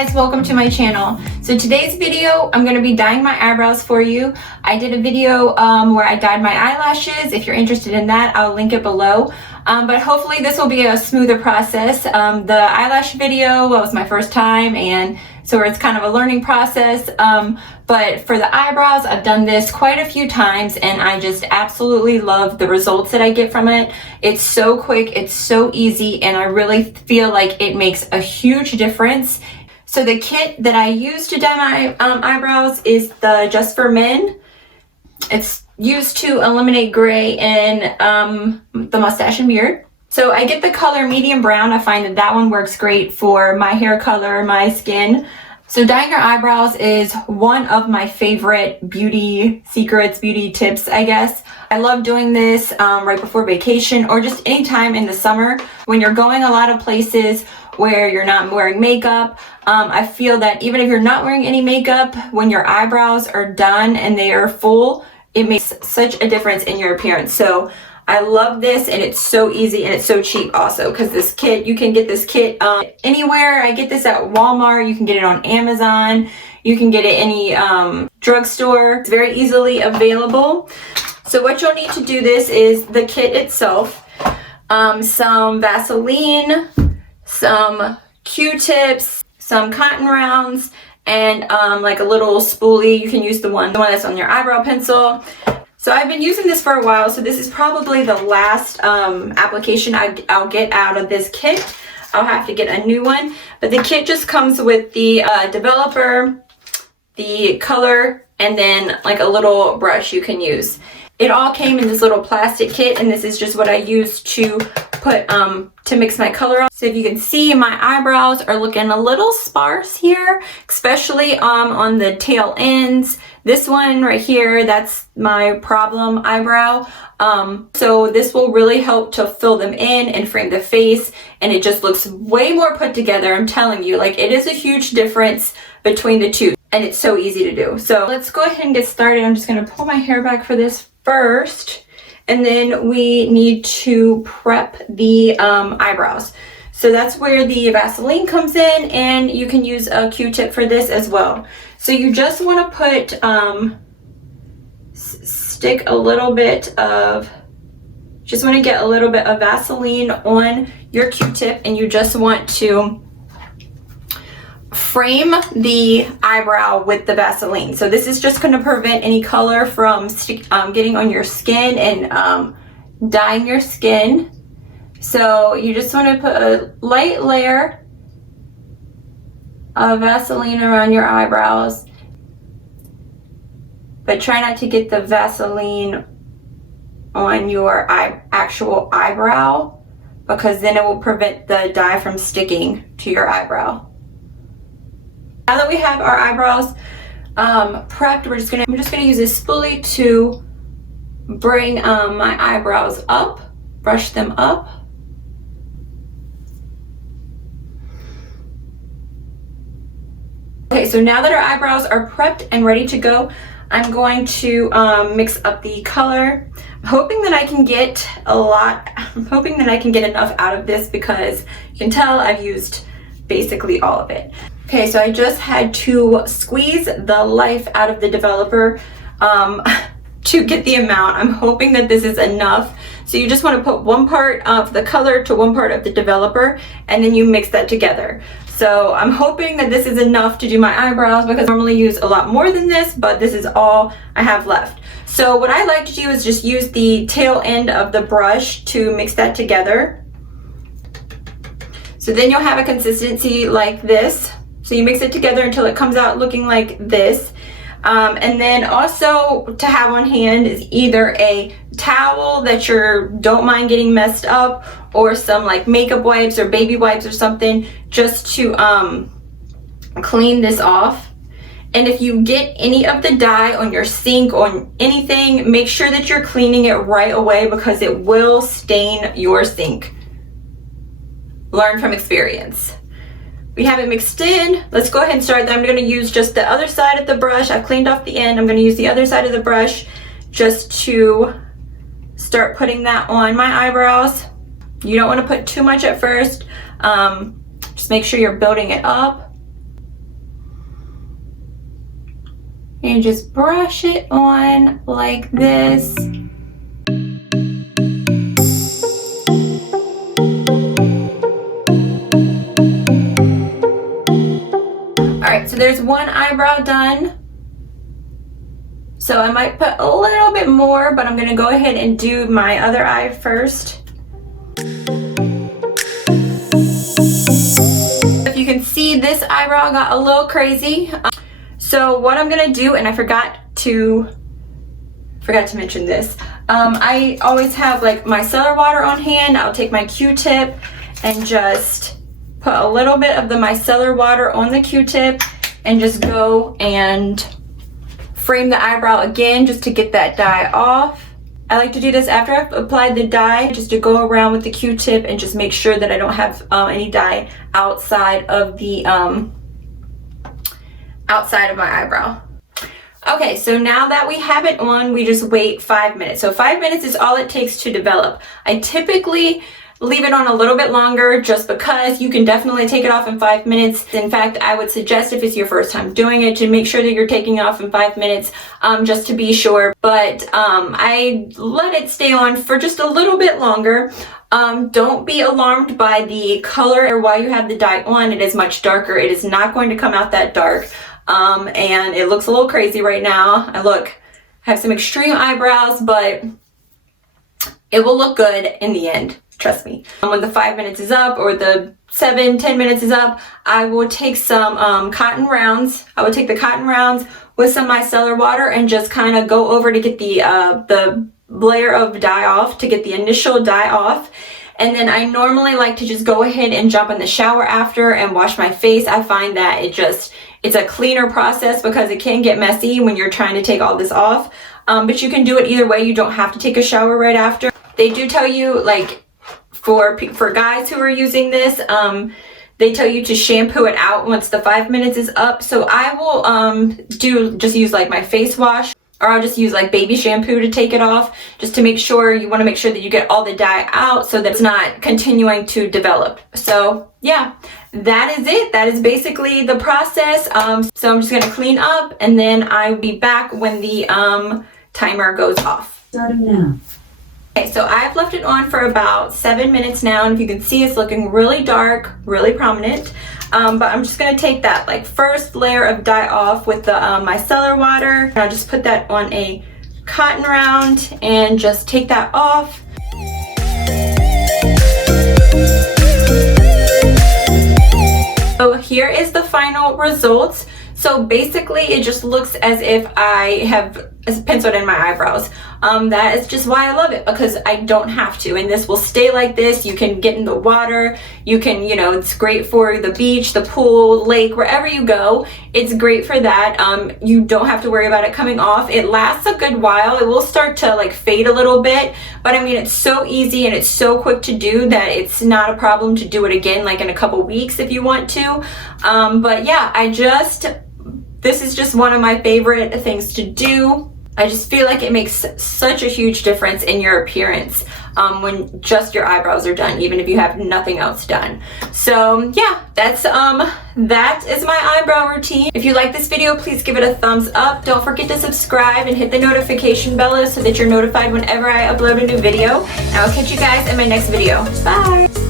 guys, welcome to my channel. So today's video, I'm going to be dyeing my eyebrows for you. I did a video where I dyed my eyelashes. If you're interested in that, I'll link it below. But hopefully this will be a smoother process. The eyelash video was my first time, and so it's kind of a learning process. But for the eyebrows, I've done this quite a few times and I just absolutely love the results that I get from it. It's so quick, it's so easy, and I really feel like it makes a huge difference. So the kit that I use to dye my eyebrows is the Just for Men. It's used to eliminate gray in the mustache and beard. So I get the color medium brown. I find that that one works great for my hair color, my skin. So dyeing your eyebrows is one of my favorite beauty secrets, beauty tips, I guess. I love doing this right before vacation or just any time in the summer when you're going a lot of places where you're not wearing makeup. I feel that even if you're not wearing any makeup, when your eyebrows are done and they are full, it makes such a difference in your appearance. So I love this, and it's so easy and it's so cheap also, because this kit, you can get this kit anywhere. I get this at Walmart, you can get it on Amazon, you can get it any drugstore. It's very easily available. So what you'll need to do this is the kit itself, some Vaseline, some Q-tips, some cotton rounds, and like a little spoolie. You can use the one that's on your eyebrow pencil. So I've been using this for a while, so this is probably the last application I'll get out of this kit. I'll have to get a new one, but the kit just comes with the developer, the color, and then like a little brush you can use. It all came in this little plastic kit, and this is just what I use to put to mix my color on. So if you can see, my eyebrows are looking a little sparse here, especially on the tail ends. This one right here, that's my problem eyebrow. So this will really help to fill them in and frame the face, and it just looks way more put together. I'm telling you, like, it is a huge difference between the two, and it's so easy to do. So let's go ahead and get started. I'm just gonna pull my hair back for this first, and then we need to prep the eyebrows. So that's where the Vaseline comes in, and you can use a Q-tip for this as well. So you just want to put, stick a little bit of, just want to get a little bit of Vaseline on your Q-tip, and you just want to frame the eyebrow with the Vaseline. So this is just going to prevent any color from getting on your skin and dyeing your skin. So you just want to put a light layer of Vaseline around your eyebrows, but try not to get the Vaseline on your actual eyebrow, because then it will prevent the dye from sticking to your eyebrow. Now that we have our eyebrows prepped, I'm just gonna use this spoolie to bring my eyebrows up, brush them up. Okay, so now that our eyebrows are prepped and ready to go, I'm going to mix up the color. I'm hoping that I can get enough out of this, because you can tell I've used basically all of it. Okay, so I just had to squeeze the life out of the developer to get the amount. I'm hoping that this is enough. So you just want to put one part of the color to one part of the developer, and then you mix that together. So I'm hoping that this is enough to do my eyebrows, because I normally use a lot more than this, but this is all I have left. So what I like to do is just use the tail end of the brush to mix that together. So then you'll have a consistency like this. So you mix it together until it comes out looking like this. And then also to have on hand is either a towel that you don't mind getting messed up, or some like makeup wipes or baby wipes or something, just to clean this off. And if you get any of the dye on your sink, on anything, make sure that you're cleaning it right away, because it will stain your sink. Learn from experience. We have it mixed in. Let's go ahead and start. I'm going to use just the other side of the brush. I've cleaned off the end. I'm going to use the other side of the brush just to start putting that on my eyebrows. You don't want to put too much at first. Just make sure you're building it up. and just brush it on like this. Alright, so there's one eyebrow done. So I might put a little bit more, but I'm going to go ahead and do my other eye first. If you can see, this eyebrow got a little crazy. So what I'm going to do, and I forgot to mention this, I always have like my micellar water on hand. I'll take my Q-tip and just put a little bit of the micellar water on the Q-tip and just go and frame the eyebrow again just to get that dye off. I like to do this after I've applied the dye, just to go around with the Q-tip and just make sure that I don't have any dye outside of the outside of my eyebrow. Okay, so now that we have it on, we just wait 5 minutes. So 5 minutes is all it takes to develop. I typically leave it on a little bit longer just because you can definitely take it off in 5 minutes. In fact, I would suggest if it's your first time doing it to make sure that you're taking it off in 5 minutes just to be sure. But I let it stay on for just a little bit longer. Don't be alarmed by the color while you have the dye on. It is much darker. It is not going to come out that dark. And it looks a little crazy right now. I have some extreme eyebrows, but it will look good in the end. Trust me. When the 5 minutes is up, or the 7-10 minutes is up, I will take some cotton rounds. I will take the cotton rounds with some micellar water and just kind of go over to get the layer of dye off, to get the initial dye off. And then I normally like to just go ahead and jump in the shower after and wash my face. I find that it's a cleaner process because it can get messy when you're trying to take all this off. But you can do it either way. You don't have to take a shower right after. They do tell you, like, for guys who are using this, they tell you to shampoo it out once the 5 minutes is up. So I will just use like my face wash, or I'll just use like baby shampoo to take it off, just to make sure. You want to make sure that you get all the dye out so that it's not continuing to develop. So yeah, that is it. That is basically the process. So I'm just going to clean up, and then I'll be back when the timer goes off. Starting now. Okay, so I've left it on for about 7 minutes now, and if you can see, it's looking really dark, really prominent. But I'm just going to take that like first layer of dye off with the micellar water, and I'll just put that on a cotton round and just take that off. So here is the final results. So basically it just looks as if I have penciled in my eyebrows. That is just why I love it, because I don't have to, and this will stay like this. You can get in the water, you can, it's great for the beach, the pool, lake, wherever you go. It's great for that. You don't have to worry about it coming off. It lasts a good while. It will start to like fade a little bit, but I mean, it's so easy and it's so quick to do that it's not a problem to do it again like in a couple weeks if you want to. But yeah, this is just one of my favorite things to do. I just feel like it makes such a huge difference in your appearance when just your eyebrows are done, even if you have nothing else done. So yeah, that is my eyebrow routine. If you like this video, please give it a thumbs up. Don't forget to subscribe and hit the notification bell so that you're notified whenever I upload a new video. And I'll catch you guys in my next video. Bye!